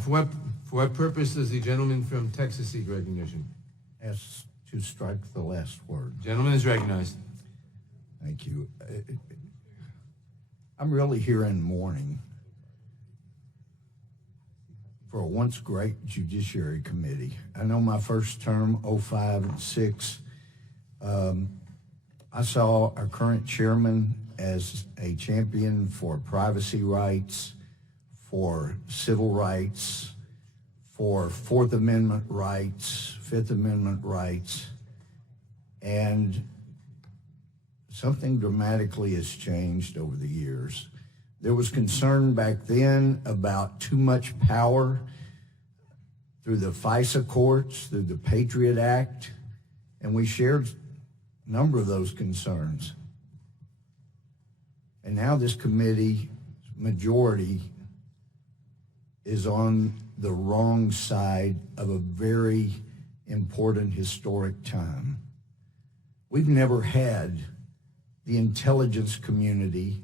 For what purpose does the gentleman from Texas seek recognition? As to strike the last word. Gentleman is recognized. Thank you. I'm really here in mourning for a once great Judiciary Committee. I know my first term, 05 and 6, I saw our current chairman as a champion for privacy rights, for civil rights, for Fourth Amendment rights, Fifth Amendment rights, and something dramatically has changed over the years. There was concern back then about too much power through the FISA courts, through the Patriot Act, and we shared a number of those concerns. And now this committee majority is on the wrong side of a very important historic time. We've never had the intelligence community,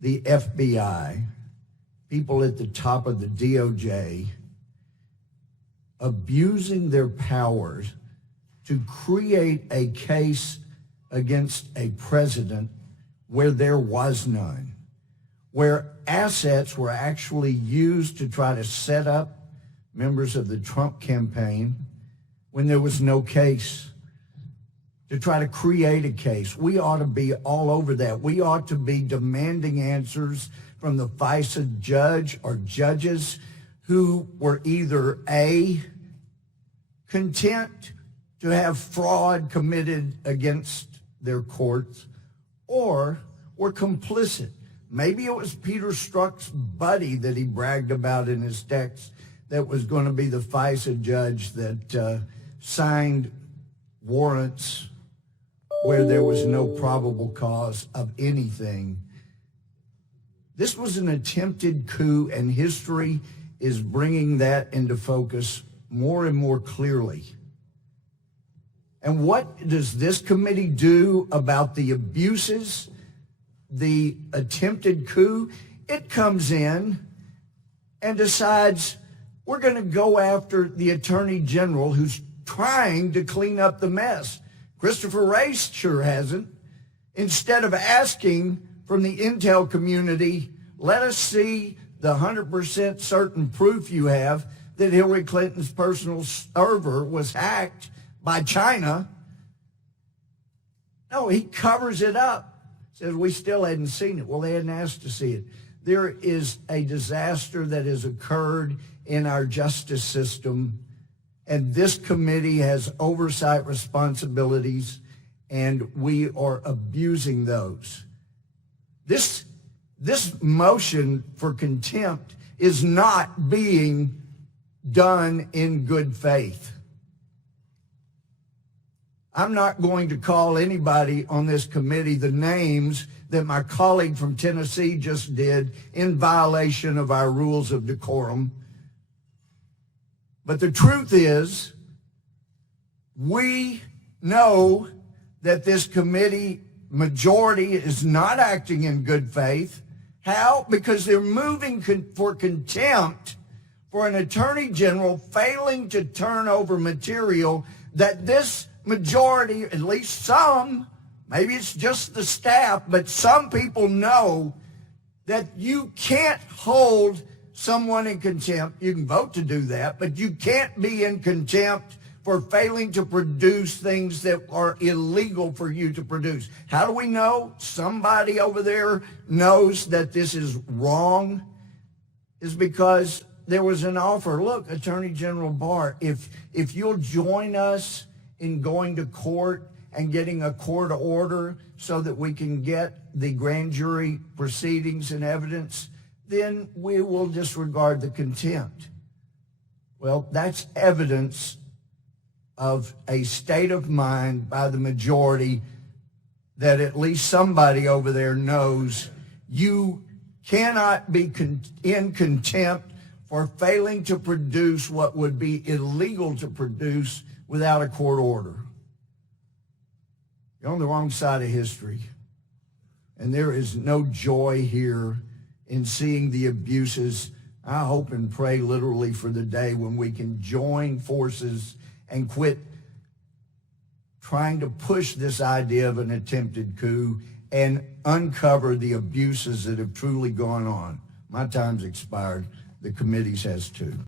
the FBI, people at the top of the DOJ abusing their powers to create a case against a president where there was none, where assets were actually used to try to set up members of the Trump campaign when there was no case, to try to create a case. We ought to be all over that. We ought to be demanding answers from the FISA judge or judges who were either A, content to have fraud committed against their courts, or were complicit. Maybe it was Peter Strzok's buddy that he bragged about in his text that was going to be the FISA judge that signed warrants where there was no probable cause of anything. This was an attempted coup, and history is bringing that into focus more and more clearly. And what does this committee do about the abuses, the attempted coup? It comes in and decides we're going to go after the Attorney General who's trying to clean up the mess. Christopher Wray sure hasn't. Instead of asking from the intel community, let us see the 100% certain proof you have that Hillary Clinton's personal server was hacked by China. No, he covers it up. Says we still hadn't seen it. Well, they hadn't asked to see it. There is a disaster that has occurred in our justice system, and this committee has oversight responsibilities, and we are abusing those. This motion for contempt is not being done in good faith. I'm not going to call anybody on this committee the names that my colleague from Tennessee just did in violation of our rules of decorum. But the truth is, we know that this committee majority is not acting in good faith. How? Because they're moving for contempt for an attorney general failing to turn over material that this majority, at least some, maybe it's just the staff, but some people know that you can't hold someone in contempt. You can vote to do that, but you can't be in contempt for failing to produce things that are illegal for you to produce. How do we know? Somebody over there knows that this is wrong. Is because there was an offer. Look, Attorney General Barr, if you'll join us in going to court and getting a court order so that we can get the grand jury proceedings and evidence, then we will disregard the contempt. Well, that's evidence of a state of mind by the majority that at least somebody over there knows you cannot be in contempt for failing to produce what would be illegal to produce without a court order. You're on the wrong side of history. And there is no joy here in seeing the abuses. I hope and pray literally for the day when we can join forces and quit trying to push this idea of an attempted coup and uncover the abuses that have truly gone on. My time's expired. The committee's has too.